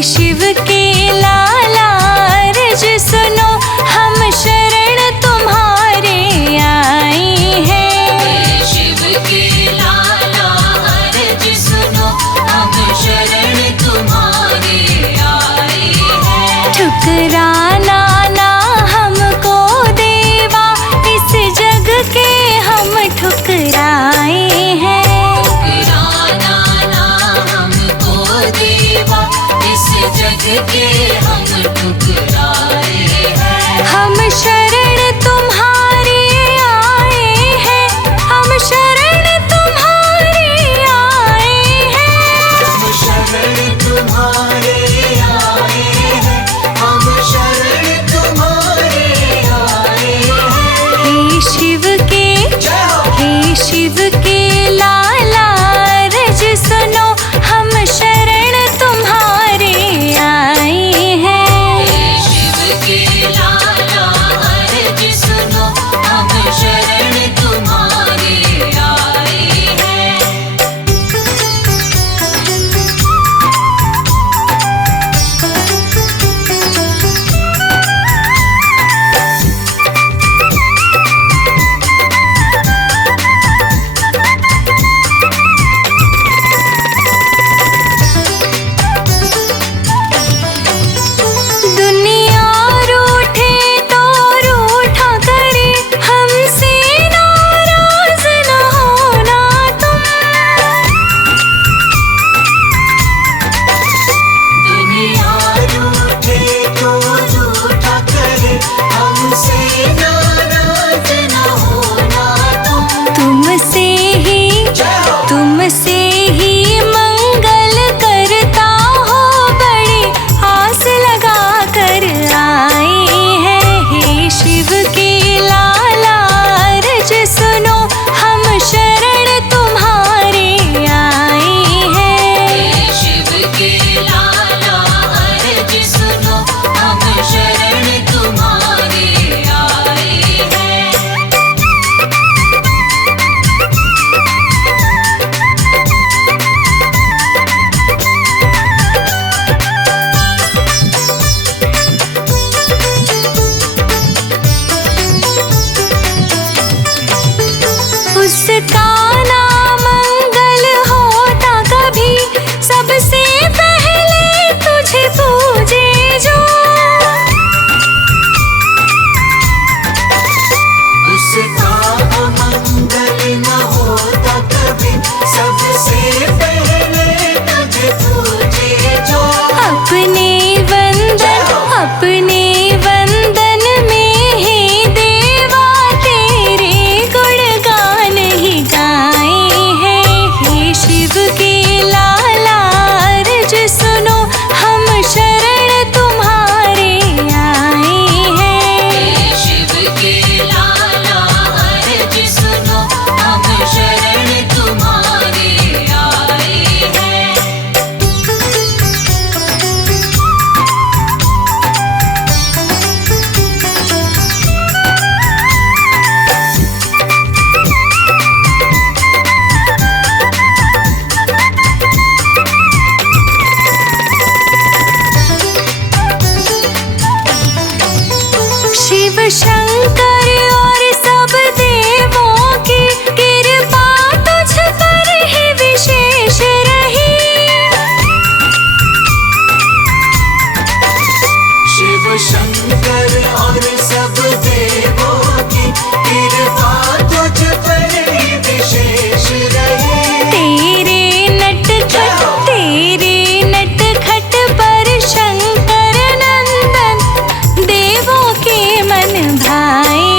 शिव के लाला अर्ज सुनो, हम शरण तुम्हारे आए हैं। शिव के लाला अर्ज सुनो, हम शरण तुम्हारे आए हैं। ठुकराना ना हमको देवा, इस जग के हम ठुकराए हैं। ठुकराना ना हमको देवा, इस जग के हम ठुकराए हैं। हम शरण तुम्हारे आए हैं, हम शरण तुम्हारे आए हैं। हम शरण तुम्हारे आए हैं, हम शरण तुम्हारे आए हैं। हे शिव के, हे शिव के लाला अर्ज सुनो, हम शरण तुम्हारे आए हैं। शिव के लाला अर्ज सुनो, हम शरण तुम्हारे आए हैं। दुनिया रूठे तो रूठा करे, हमसे नाराज न होना तुम। दुनिया रूठे तो रूठा करे, हमसे नाराज न होना तुम। तुमसे ही मंगल करता हो, बड़ी आस लगा कर आए हैं। हे शिव के लाला अर्ज सुनो, हम शरण तुम्हारे आए हैं। शिव के लाला अर्ज सुनो, हम शरण तुम्हारे आए हैं। उसका नाम मंगल होता कभी, सबसे पहले तुझे पूजे जो। उसका अमंगल न होता कभी, सबसे पहले तुझे पूजे जो। अपने वंदन में ही देवा, तेरे गुणगान ही गाए हैं। हे शिव के लाला अर्ज सुनो, हम शरण तुम्हारे आए हैं। शिव के लाला अर्ज सुनो, हम शरण तुम्हारे आए हैं। शिव शंकर और सब देवों की कृपा तुझ पर ही विशेष रही। शिव शंकर और सब देवों की कृपा तुझ पर ही विशेष रही। तेरे नटखट पर शंकर नंदन, देवों के मन भाए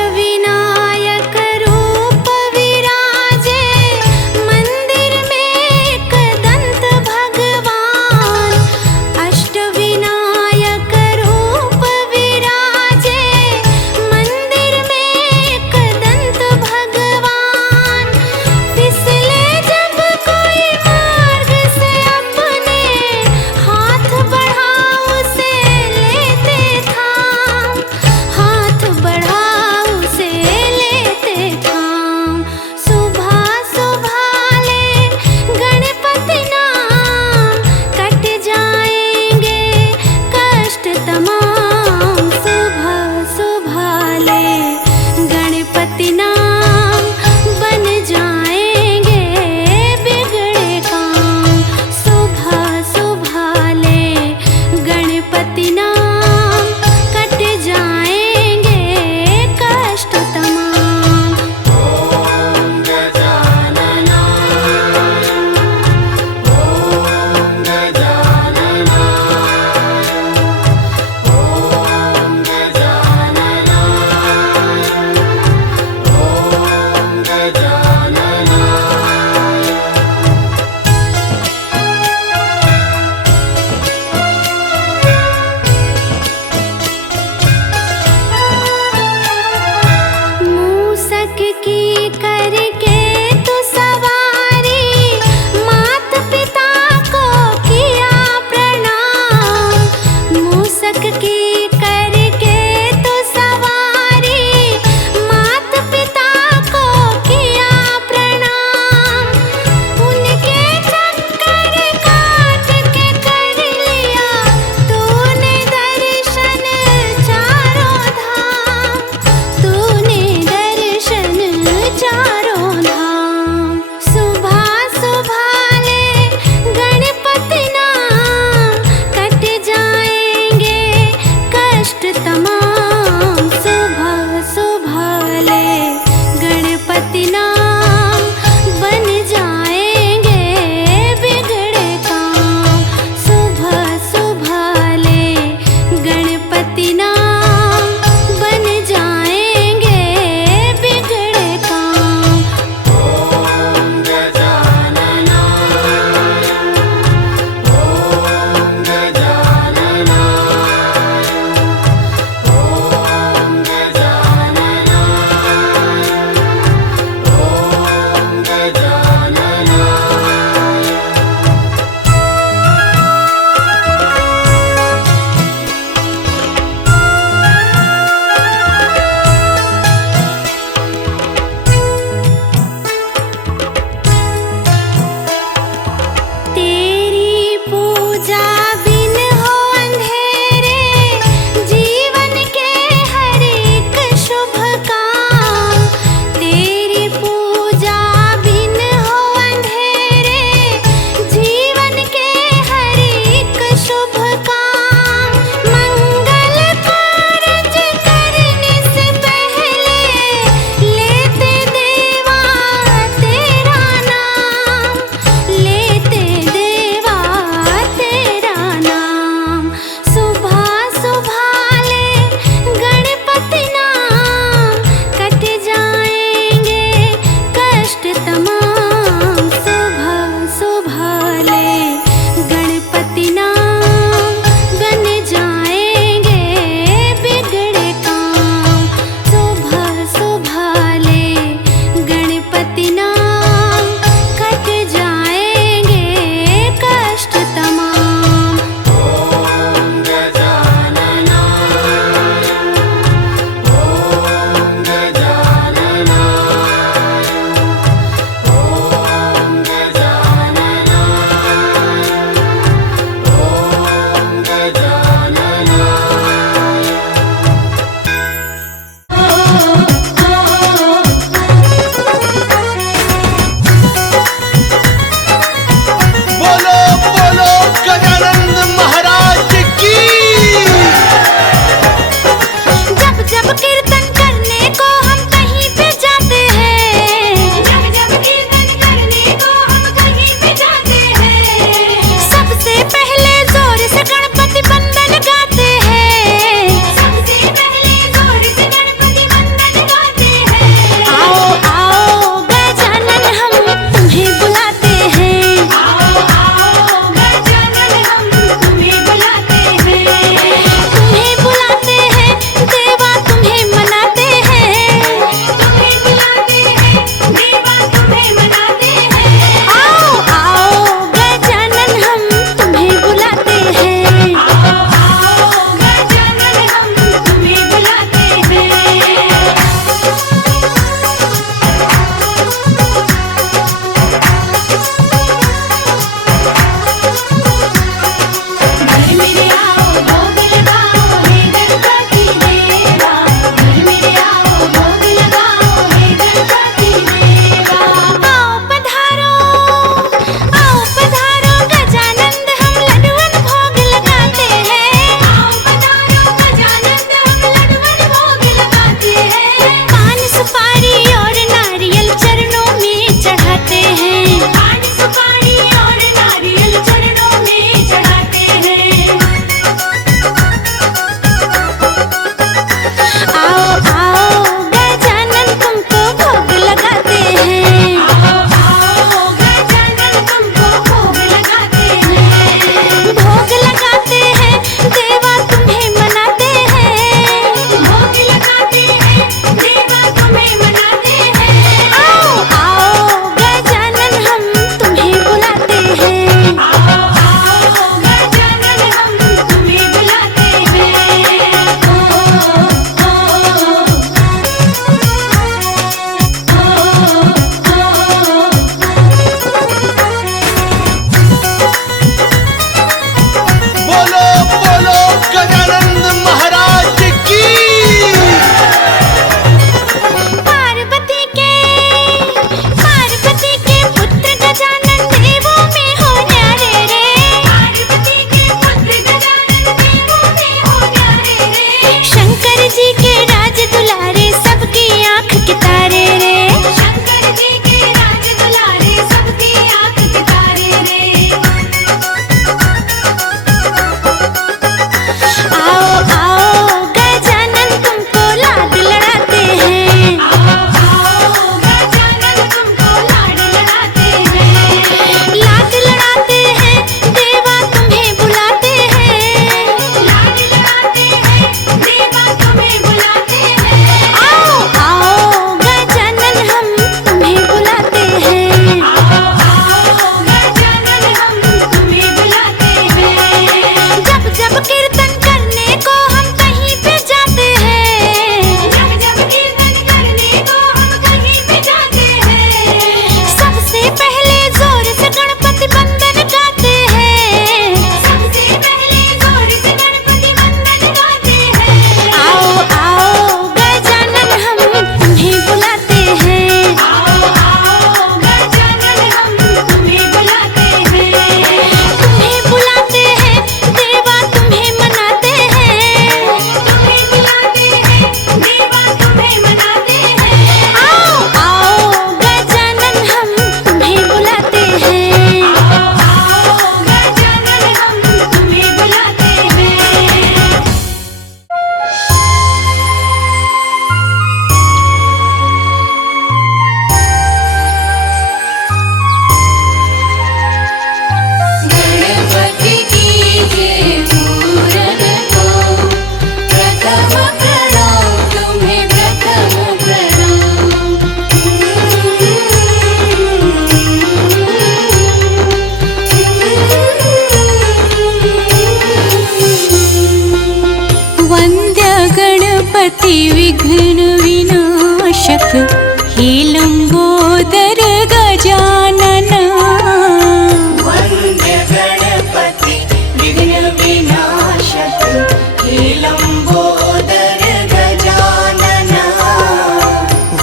अष्टविनायक रूप विराजे मंदिर में एक दंत भगवान। अष्टविनायक रूप विराजे मंदिर में एक दंत भगवान। फिसले जब कोई मार्ग से अपने हाथ बढ़ाओ से लेते थाम, हाथ बढ़ाओ से लेते थाम। सुबह सुभाले गणपति नाम कट जाएंगे कष्ट तमाम। सुबह सुभाले गणपति नाम बन जाएंगे बिगड़े काम। सुबह सुभाले गणपति नाम कट जाएंगे कष्ट तमाम। ॐ गजाननाय ॐ गजाननाय ॐ गजाननाय मूसक की करके तू सवारी मात पिता को किया प्रणाम। मूसक की करके तू सवारी मात पिता को किया प्रणाम। उनके चक्कर काट के कर लिया तूने दर्शन चारों धाम। तूने दर्शन चारों धाम। सुबह सुभाले गणपति नाम कट जाएंगे कष्ट तमाम। सुबह सुभाले गणपति नाम बन जाएंगे बिगड़े काम। सुबह सुभाले गणपति नाम बन जाएंगे बिगड़े काम। ॐ गजाननाय ॐ गजाननाय ॐ गजाननाय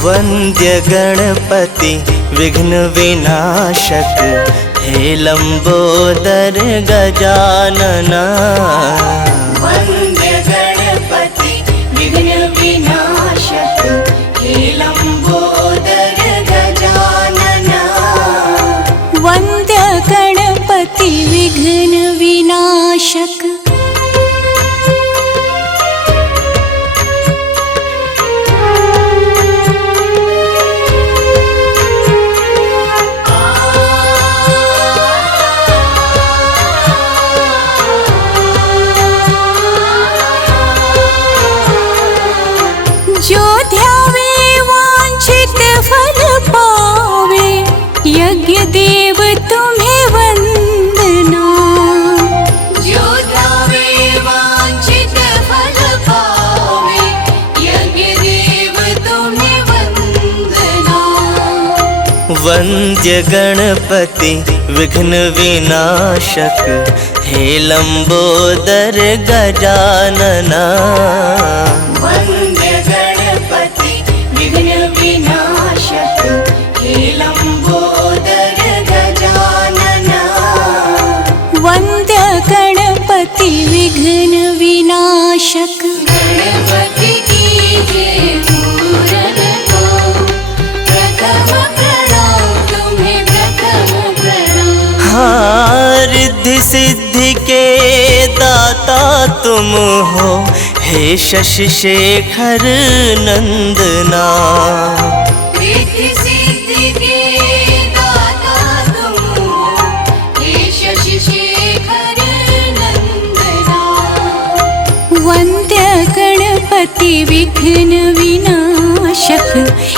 वन्द्य गणपति विघ्न विनाशक, हे लंबोदर गजानना। वन्द्य गणपति विघ्न विनाशक, हे लंबोदर गजानना। वन्द्य गणपति विघ्न विनाशक। जो ध्यावे वांछित फल पावे, यज्ञ देव तुम्हें वंदना। जो ध्यावे वांछित फल पावे, यज्ञ देव तुम्हें वंदना। वन्द्य गणपति विघ्न विनाशक, हे लंबोदर गजानना। वन्द्य गणपति विघ्न विनाशक, हे लंबोदर गजानना। वन्द्य गणपति विघ्न विनाशक। गणपति की जय पूरन को, प्रथम प्रणाम तुम्हें, प्रथम प्रणाम। रिद्धि सिद्धि के दाता तुम हो, हे शशि शेखर नंदना। रिद्धि सिद्धि के दाता तुम हो, हे शशि शेखर नंदना। वन्द्य गणपति विघ्न विनाशक,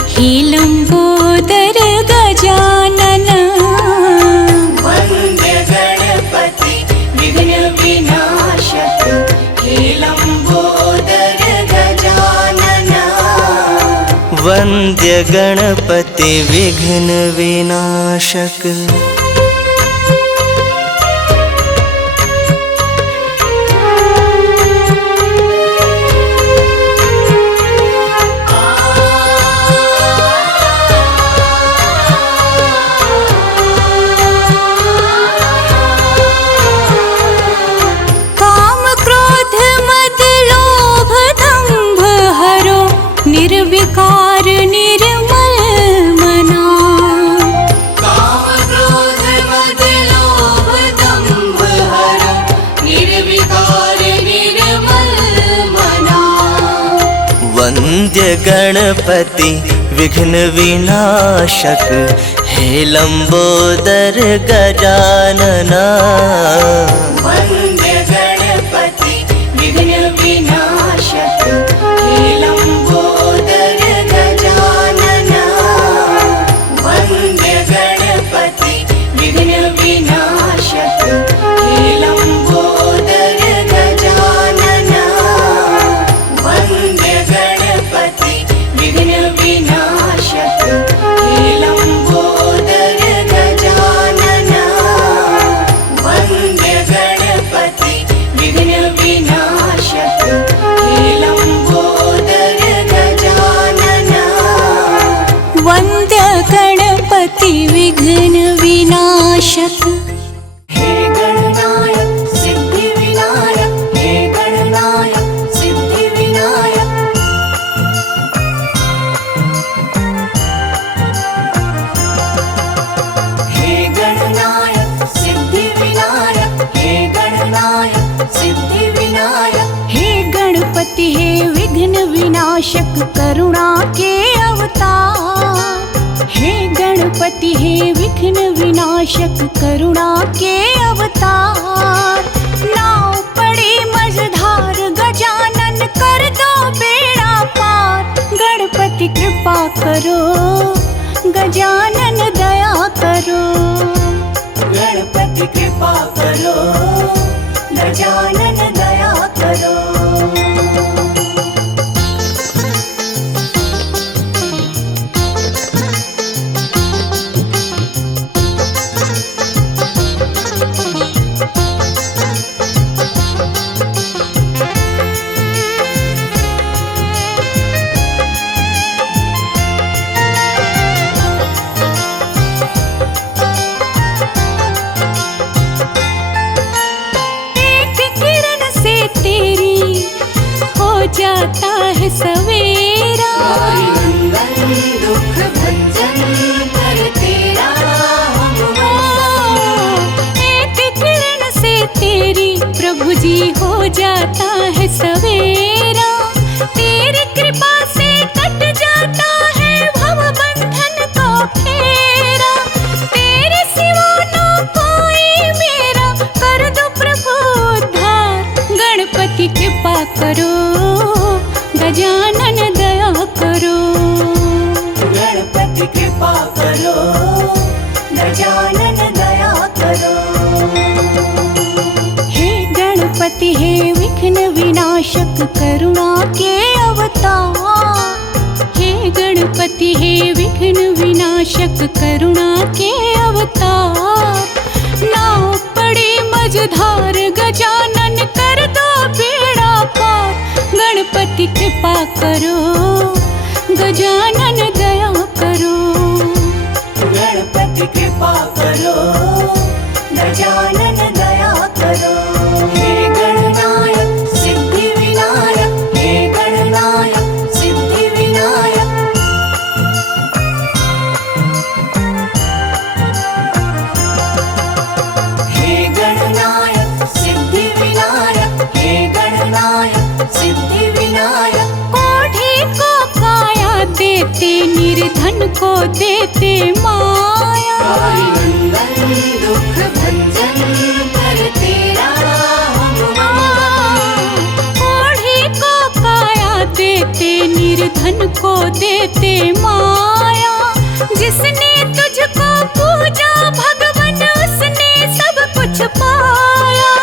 हे लंबोदर गजानना। वन्द्य गणपति विघ्न विनाशक, हे लंबोदर गजानना। वन्द्य गणपति विघ्न विनाशक। काम क्रोध मद लोभ दंभ हरो, निर्विकार निर्मल मना। काम क्रोध मद लोभ दंभ हरो, निर्विकार निर्मल मना। वन्द्य गणपति विघ्न विनाशक, हे लंबोदर गजानना। वन्द्य गणपति विघ्न विनाशक, हे लंबोदर गजानना। वन्द्य गणपति विघ्न विनाशक, हे लंबोदर गजानना। वन्द्य गणपति विघ्न विनाशक, हे लंबोदर गजानना। वन्द्य गणपति विघ्न विनाशक, हे लंबोदर गजानना। वन्द्य गणपति विघ्न विनाशक। हे गणनायक सिद्धि विनायक, हे गणनायक सिद्धि विनायक। हे गणनायक सिद्धि विनायक, हे गणनायक सिद्धि विनायक। हे गणपति हे विघ्न विनाशक, करुणा के अवतार। हे गणपति हे विघ्न विनाशक, करुणा के अवतार। नाव पड़ी मझधार, गजानन कर दो बेड़ा पार। गणपति कृपा करो, गजानन दया करो। गणपति कृपा करो, गजानन दया करो। जाता है सवेरा। मंगल दुख भंजन कर तेरा हम एक किरण से तेरी प्रभु जी हो जाता है सवेरा। तेरी कृपा से कट जाता है भव बंधन का फेरा। तेरे सिवा ना कोई मेरा, कर दो प्रभु उद्धार। गणपति कृपा करो, गजानन दया करो। गणपति कृपा करो, गजानन दया करो। हे गणपति हे विघ्न विनाशक करुणा के अवतार। हे गणपति हे विघ्न विनाशक करुणा के अवतार। नाव पड़ी मझधार गजानन कर दो बेड़ा पार। गणपति कृपा करो, गजानन दया करो। गणपति कृपा करो, गजानन दया करो। हे गणनायक सिद्धि विनायक, हे गणनायक सिद्धि विनायक। हे गणनायक सिद्धि विनायक, हे गणनायक सिद्धि विनायक। कोढ़ी को काया देते, निर्धन को देते माया। मंगल दुख भंजन कर तेरा हम कोढ़ी को काया देते, निर्धन को देते माया। जिसने तुझको पूजा भगवन, उसने सब कुछ पाया।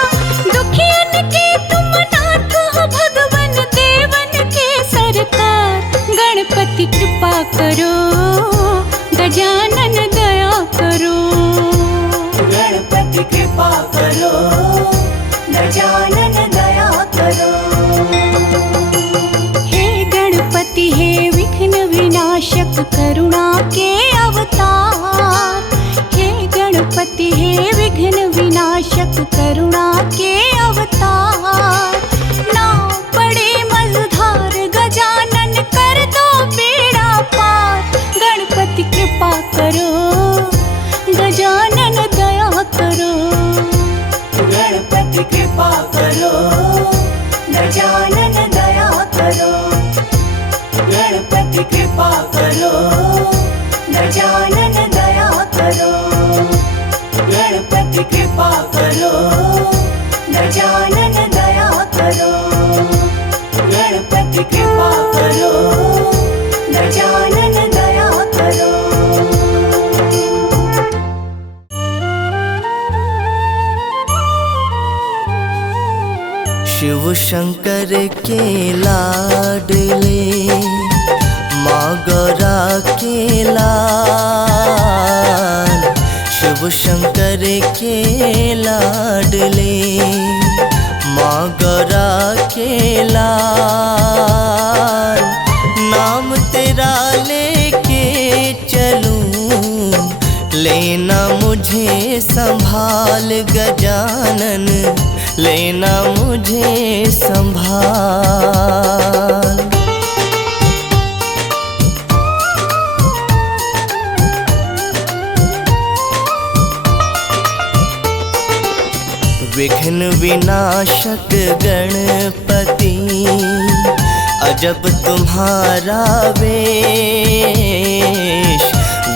दुखियन के तुम नाथ हो भगवन, देवन के सरकार। गणपति कृपा करो, गजानन दया करो। गणपति कृपा करो, गजानन दया करो। हे गणपति हे विघ्न विनाशक करुणा के अवतार। हे गणपति हे विघ्न विनाशक करुणा के अवतार। नाव पड़े मझधार गजानन कर दो बेड़ा पार। गणपति कृपा करो, गजानन दया करो। गणपति कृपा करो, गजानन दया करो। गणपति कृपा करो, गजानन दया करो। गणपति कृपा करो, गजानन दया करो। गणपति कृपा करो, गजानन दया करो। शिव शंकर के लाडले, माँ गौरा के लाल। शिव शंकर के लाडले, माँ गौरा के लाल। नाम तेरा लेके चलूं, लेना मुझे संभाल गजानन, लेना मुझे संभाल। विघ्न विनाशक गणपति, अजब तुम्हारा वेश।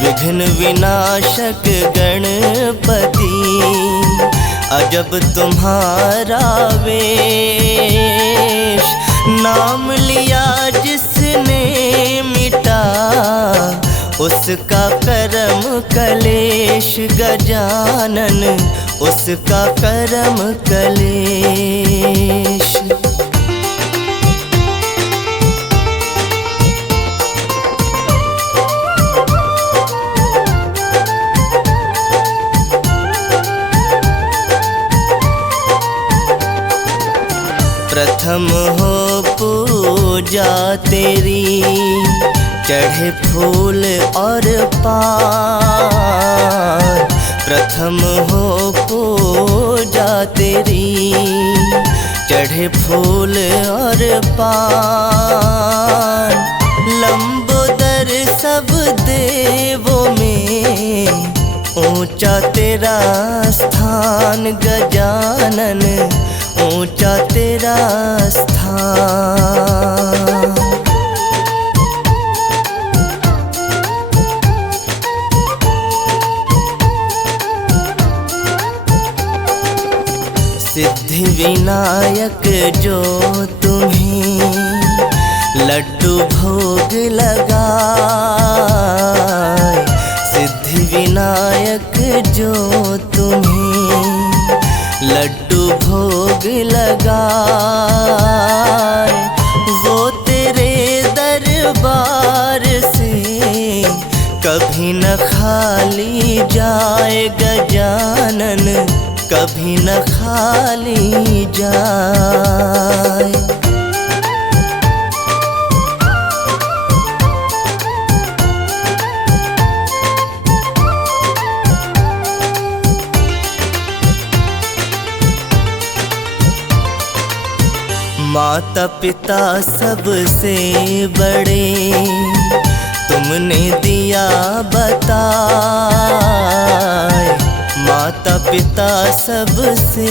विघ्न विनाशक गणपति, अजब तुम्हारा वेश। नाम लिया जिसने मिटा, उसका करम कलेश गजानन, उसका करम कलेश। प्रथम हो पूजा तेरी, चढ़े फूल और पान। प्रथम हो पूजा तेरी, चढ़े फूल और पान। लंबोदर सब देवों में ऊंचा तेरा स्थान गजानन, ऊंचा तेरा स्थान। सिद्धि विनायक जो तुम्हें लड्डू भोग लगाए, सिद्धि विनायक जो तुम्हें लड्डू भोग लगाए, वो तेरे दरबार से कभी न खाली जाए गजानन, कभी न खाली जाए। माता पिता सबसे बड़े तुमने दिया बताए, माता पिता सबसे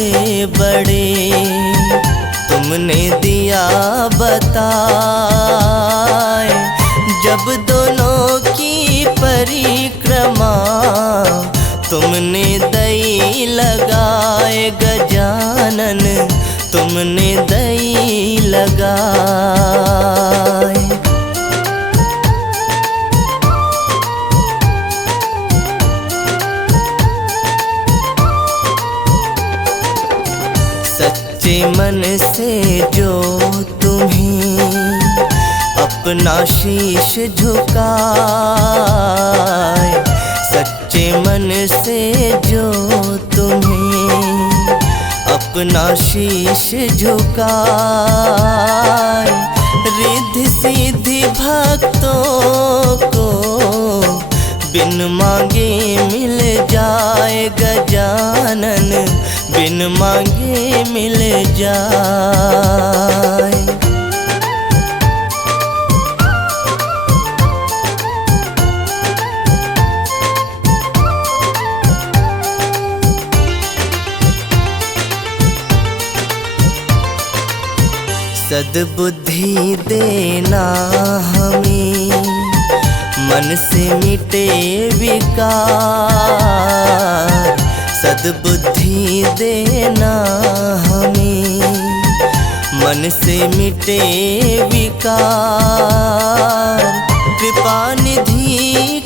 बड़े तुमने दिया बताए। जब दोनों की परिक्रमा तुमने दई लगाए गजानन, तुमने दई लगाए। सच्चे मन से जो तुम्हें अपना शीश झुकाए, सच्चे मन से जो तुम्हें अपना शीश झुकाए, रिद्धि सिद्धि भक्तों को बिन मांगे मिल जाए गजानन, बिन मांगे मिल जाए। सद्बुद्धि देना हमें, मन से मिटे विकार, सद्बुद्धि देना हमें, मन से मिटे विकार। कृपा निधि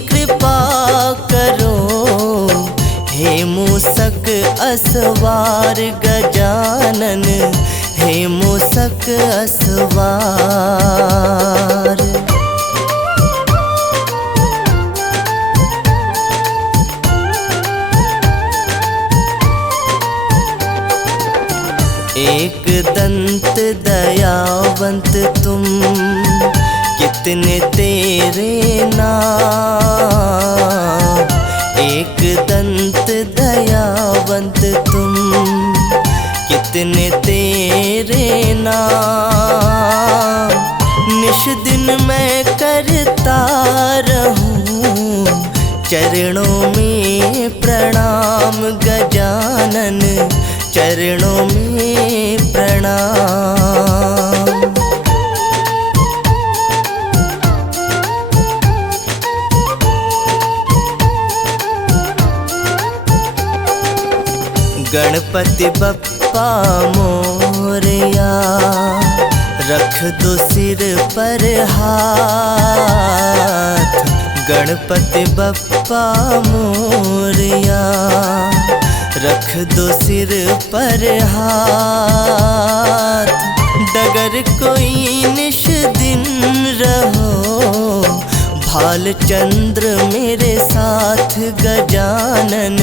कृपा करो, हे मूसक असवार गजानन, हे मूसक असवार। एक दंत दयावंत तुम, कितने तेरे नाम, एक दंत दयावंत तुम, कितने तेरे नाम। निश दिन मैं करता रहूं चरणों में प्रणाम गजानन, चरणों में प्रणाम। गणपति बप्पा मोरया, रख दो सिर पर हाथ। गणपति बप्पा मोरया, रख दो सिर पर हाथ। डगर कोई निश दिन रहो, भालचंद्र मेरे साथ गजानन,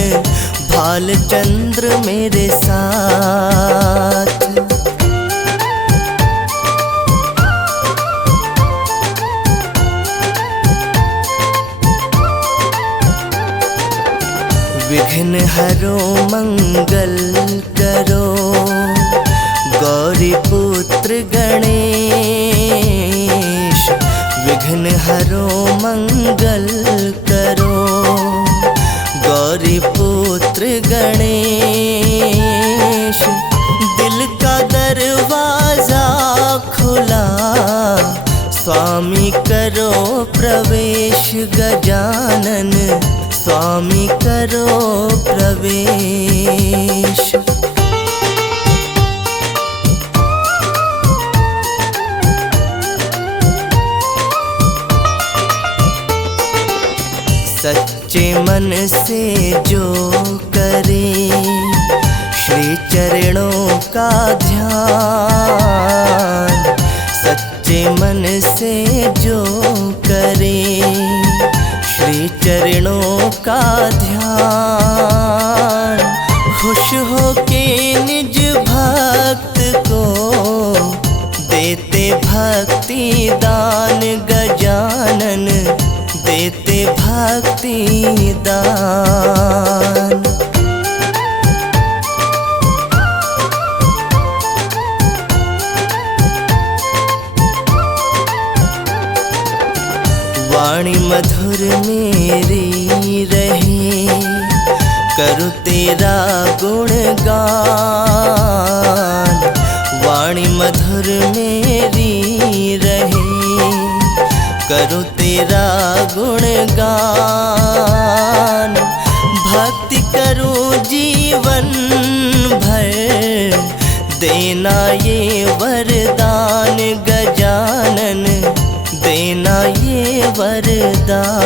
भालचंद्र मेरे साथ। विघ्न हरो मंगल करो, गौरी पुत्र गणेश विघ्न हरो मंगल करो। गौरी पुत्र गणेश दिल का दरवाजा खुला, स्वामी करो प्रवेश गजानन, स्वामी करो प्रवेश। सच्चे मन से जो करे श्री चरणों का ध्यान, सच्चे मन से जो करे श्री चरणों का ध्यान, खुश हो के निज भक्त को देते भक्ति दान गजानन, देते भक्ति दान। वाणी मधुर मेरी रहे, करूँ तेरा गुणगान। वाणी मधुर मेरी रहे, करूँ तेरा गुणगान। भक्ति करूँ जीवन भर, देना ये वरदान गजानन, देना ये वरदान।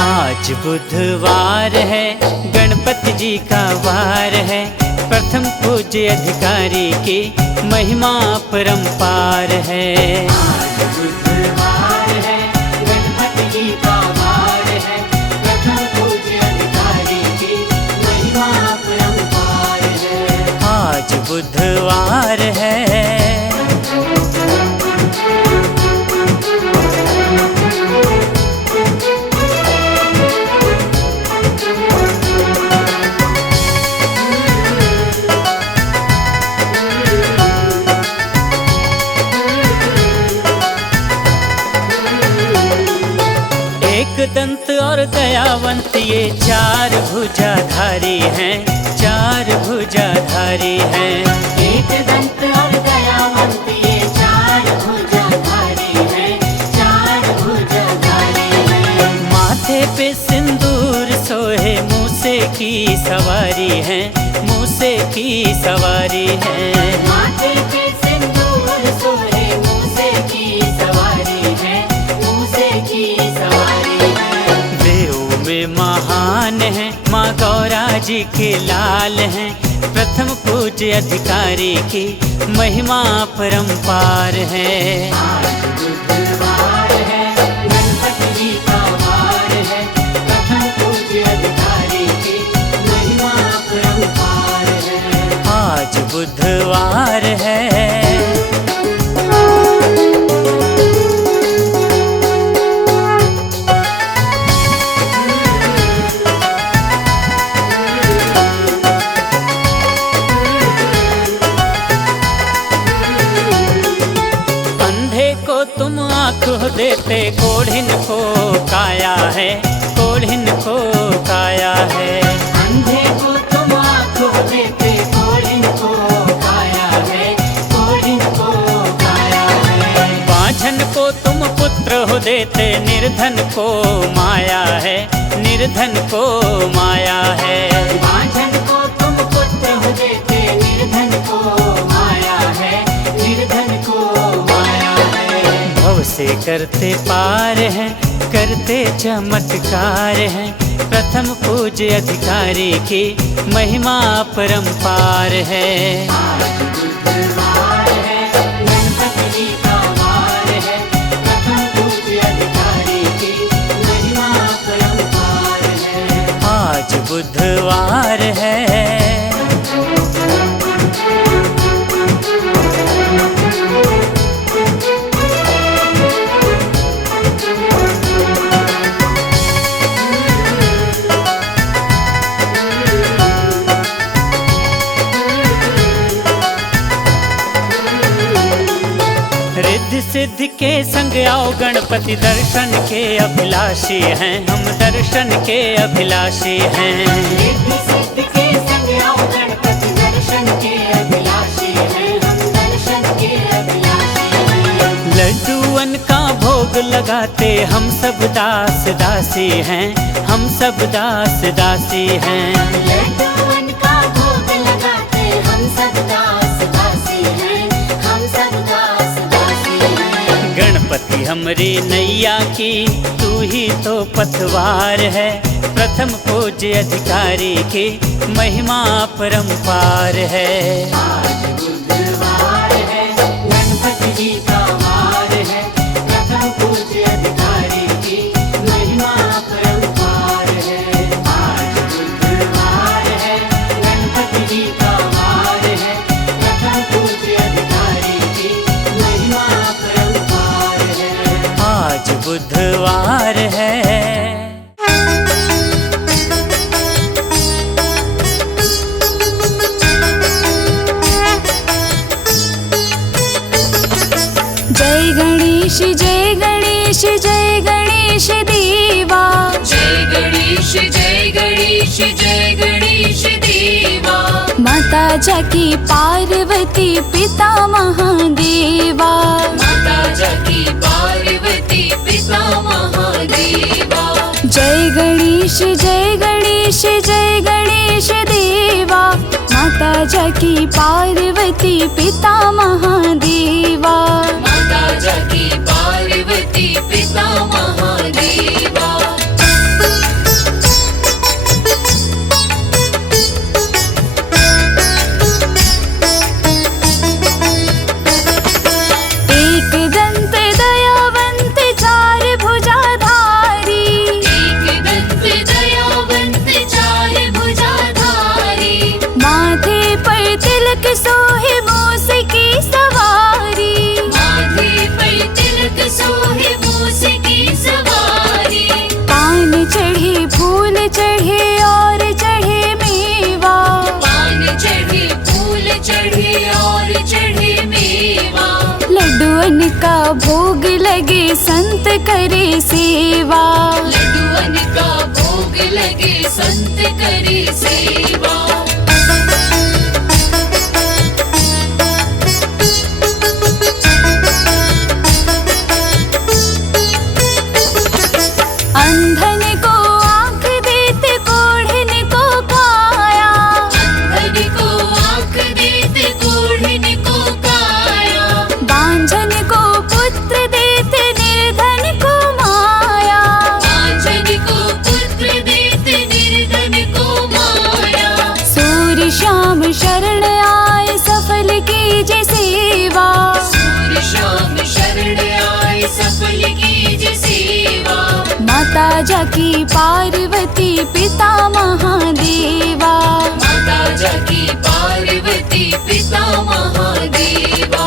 आज बुधवार है, गणपति जी का वार है, प्रथम पूज्य अधिकारी की महिमा परंपार है। आज बुधवार है, गणपति जी का वार है, प्रथम पूज्य अधिकारी की महिमा परंपार है। आज बुधवार है। एक दंत और दयावंत ये चार भुजाधारी हैं, चार भुजाधारी हैं। एक दंत और दयावंत ये चार भुजाधारी हैं, चार भुजाधारी हैं। माथे पे सिंदूर सोहे, मूसे की सवारी है, मूसे की सवारी है। माथे पे सिंदूर सोहे, मूसे की सवारी है, मूसे की सवारी है। देव में महान है, माँ गौरा जी के लाल हैं, प्रथम पूज्य अधिकारी की महिमा परंपार है। आज बुधवार है, गणपति जी का वार है, प्रथम पूज्य अधिकारी की महिमा परंपार है। आज बुधवार है। तुम आँख देते, कोढ़िन को काया है, कोढ़िन को काया है। अंधे को तुम आँख देते, कोढ़िन को काया है, कोढ़िन को काया है। बाझन को तुम पुत्र हो देते, निर्धन को माया है, निर्धन को माया है। बाझन को तुम पुत्र हो देते, निर्धन को माया है, निर्धन को माया है। भव से करते पार हैं, करते चमत्कार हैं, प्रथम पूज्य अधिकारी की महिमा परंपार है। आज बुधवार है, गणपति जी का वार है, प्रथम पूज्य अधिकारी की महिमा परंपार है। आज बुधवार है। सिद्धि के संग आओ गणपति, दर्शन के अभिलाषी हैं हम, दर्शन के अभिलाषी हैं। रिद्धि सिद्धि के संग आओ गणपति, दर्शन के अभिलाषी हैं हम, दर्शन के अभिलाषी हैं। लड्डूअन का भोग लगाते हम सब दास दासी हैं, हम सब दास दासी हैं। लड्डूअन का भोग लगाते हम सब दास दासी हैं, हम सब दास दासी हैं। गणपति हमरी नैया की तू ही तो पतवार है, प्रथम पूज्य अधिकारी की महिमा परंपार है। आज बुधवार है, गणपति जी का वार है, प्रथम पूज्य अधिकारी की महिमा परंपार है। आज बुधवार है, गणपति जी का वार है, प्रथम पूज्य अधिकारी की महिमा परंपार है। आज बुधवार है। जय गणेश जय गणेश जय गणेश देवा, जय गणेश जय गणेश जय गणेश देवा। माता जाकी पार्वती पिता महादेवा, माता जाकी पार्वती पिता महादेवा। जय गणेश जय गणेश जय गणेश देवा, माता जाकी पार्वती पिता महादेवा। माता जाकी पार्वती पिता महादेवा। एक दंत दयावंत चार भुजाधारी, एक दंत दयावंत चार भुजाधारी। माथे पर तिलक सोहे मूस की सवारी, माथे पर तिलक सोहे मूस की सवारी। पान चढ़े फूल चढ़े और चढ़े मेवा, पान चढ़े फूल चढ़े और चढ़े मेवा। लड्डूअन का भोग लगे संत करे सेवा। लड्डूअन का भोग लगे संत करे सेवा। अंधन को आँख देते कोढ़न को काया, अंधन को आँख देते कोढ़न को काया। बांझन को पुत्र देते निर्धन को माया। बांझन को पुत्र देते निर्धन को माया। सूर्य श्याम शरण आए सफल कीजे सेवा, सूर्य शाम शरण आए सफल कीजिए सेवा। माता जाकी पार्वती पिता महादेवा। माता जाकी पार्वती पिता महादेवा।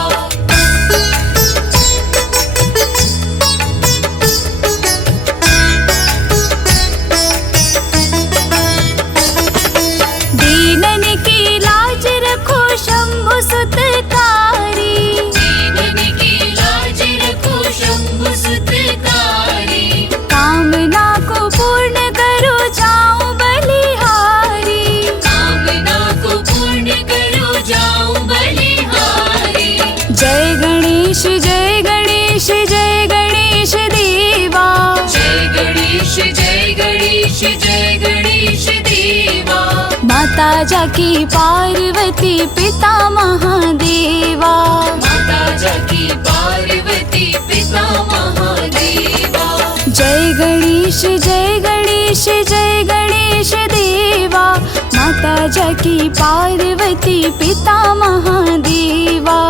दीनन की लाज रखो शंभु सुतकारी, दीनन की लाज रखो शंभु सुतकारी। कामना को पूर्ण करो जाऊं बलिहारी। कामना को पूर्ण करो जाऊं बलिहारी। जय गणेश जय गणेश जय गणेश देवा, जय गणेश जय गणेश जय गणेश देवा। माता जाकी पार्वती पिता महादेवा। माता जाकी पार्वती पिता महादेवा। जय गणेश जय गणेश जय गणेश देवा, माता जाकी पार्वती पिता महादेवा।